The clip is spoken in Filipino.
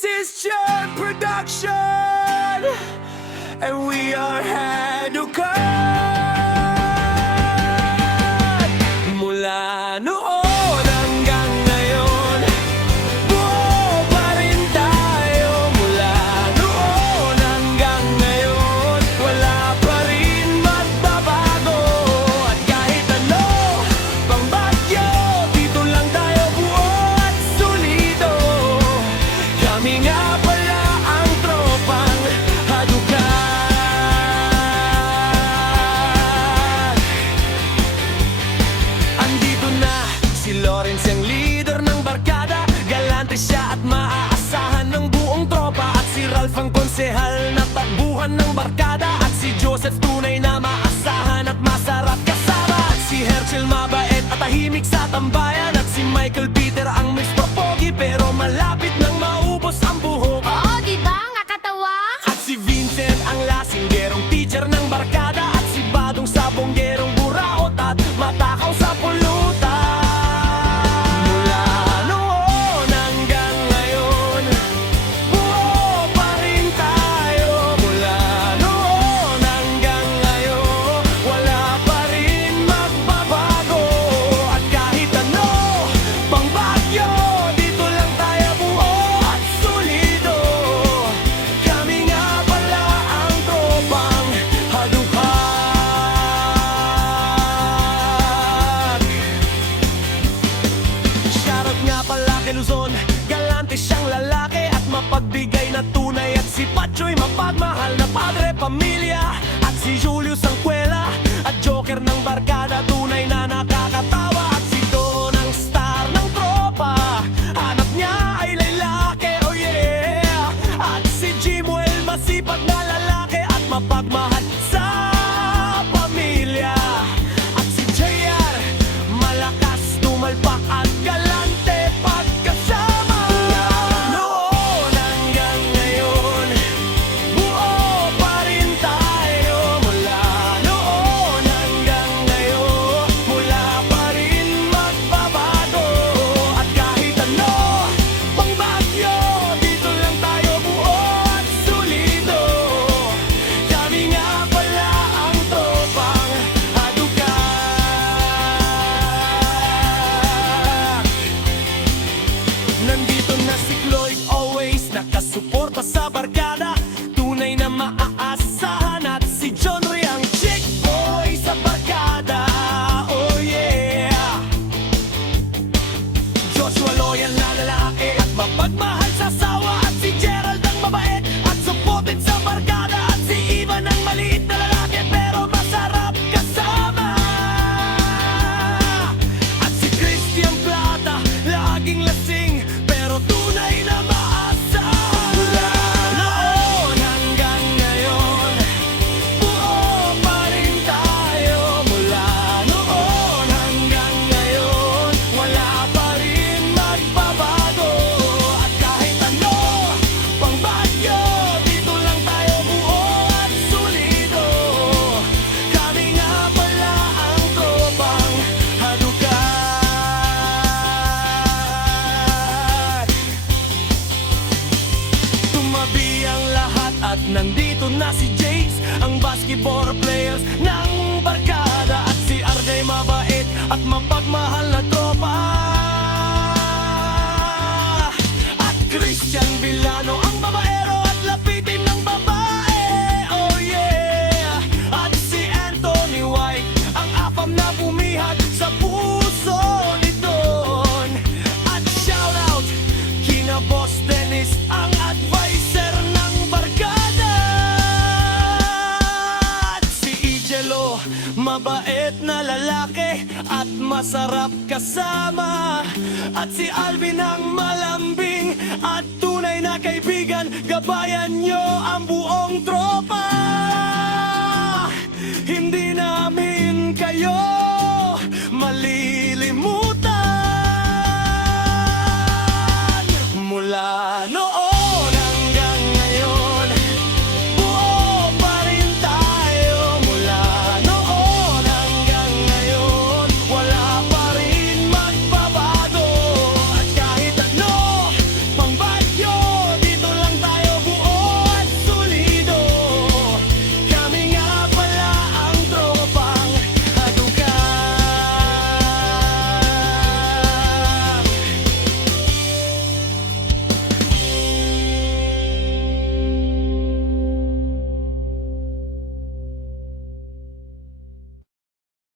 This is Churn Production, and we are Hanukkah. Mula noon hanggang ngayon, buo pa rin tayo. Mula noon hanggang ngayon, wala pa rin magbabago. At kahit ano pang bagyo, dito lang tayo buo at solido. Kami nga pala ang tropang Hanukkah. Andito na si Lawrence, ang leader ng barkada. Galante siya at maaasahan ng buong tropa. At si Ralph, ang konsehal na takbuhan ng barkada. At si Joseph, tunay na maasahan at masarap kasama. At si Herschel, mabait at tahimik sa tambayan. At si Michael Peter, ang Mr. Pogi, pero malapit nang maubos ang buhok. Oo, di ba? Nakakatawa? At si Vincent, ang lasinggerong teacher ng barkada. At si Badong, sabonggerong buraot at matakaw sa pulutan. Mula noon hanggang ngayon, buo pa rin tayo. Mula noon hanggang ngayon, wala pa rin magbabago. At kahit ano pang bagyo, dito lang tayo buo at solido. Kami nga pala ang tropang Hanukkah. Shoutout nga pala kay Luzon, galante siyang lalaki at mapagbigay na tunay. At si Pachoy, mapagmahal na padre pamilya. At si Julius, ang kwela at joker ng barkada, tunay na nakakatawa. At si Don, ang star ng tropa, hanap niya ay lalaki, oh yeah. At si Jimuel, masipag na lalaki at mapagmahal sa pamilya. At si JR, malakas tumalpak at galante pagkasama. Noon hanggang ngayon, buo pa rin tayo. Mula noon hanggang ngayon, wala pa rin magbabago. At kahit ano pang bagyo, dito lang tayo buo at solido. Kami nga pala ang tropang Hanukkah. Nandito na si Floyd, always nakasuporta sa barkada, tunay na maaasahan. At si John Ray, ang chick boy sa barkada, oh yeah. Joshua, loyal na lalaki at mapagmahal sa asawa. At si Gerald, ang mabait at supported sa barkada. At si Ivan, ang maliit na lalaki pero masarap kasama. At si Christian Plata, laging lasing pero tunay na maasahan. Mula noon hanggang ngayon, buo pa rin tayo. Mula noon hanggang ngayon, wala pa rin magbabago. At kahit ano pang bagyo, dito lang tayo buo at solido. Kami nga pala ang tropang Hanukkah. Tumabi ang lahat at nandito na si Jace, ang basketball players ng barkada. At si RJ, mabait at mapagmahal na tropa. At Christian Villano, ang babaero at lapitin ng babae, oh yeah. At si Anthony White, ang afam na bumihag sa puso ni Don. At shoutout kina Boss Dennis, ang advisor ng barkada. At si Ijelo, mabait na lalaki at masarap kasama. At si Alvin, ang malambing at tunay na kaibigan, gabayan nyo ang buong tropa. Hindi namin kayo malilimutan. Mula noon